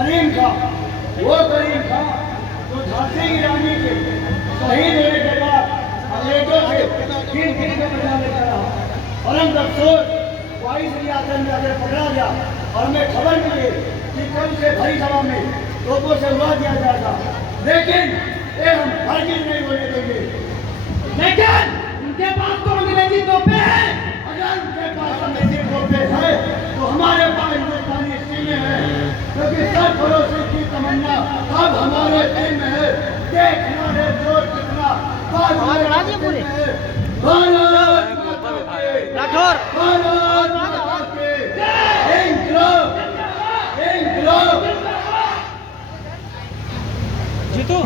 करीम था, वो करीम था जो झांसी की रानी के शहीद होने के बाद अंग्रेजों से किन किन को बचा लेता रहा। और हम अफसोस 22 रियासत में अगर पकड़ा गया और हमें खबर मिली कि कल से भरी सभा में लोगों से हुआ दिया जाएगा, लेकिन ये हम हर चीज नहीं होने देंगे। लेकिन उनके पास तो अंग्रेजी तोपे हैं। अगर उनके पास अंग्रेजी तोपे है तो हमारे पास हिंदुस्तानी सीने हैं, क्योंकि सर भरोसे की तमन्ना अब हमारे दिल में है। देखना है जोर कितना भारत माता के, भारत माता के, इंकलाब, इंकलाब। जीतू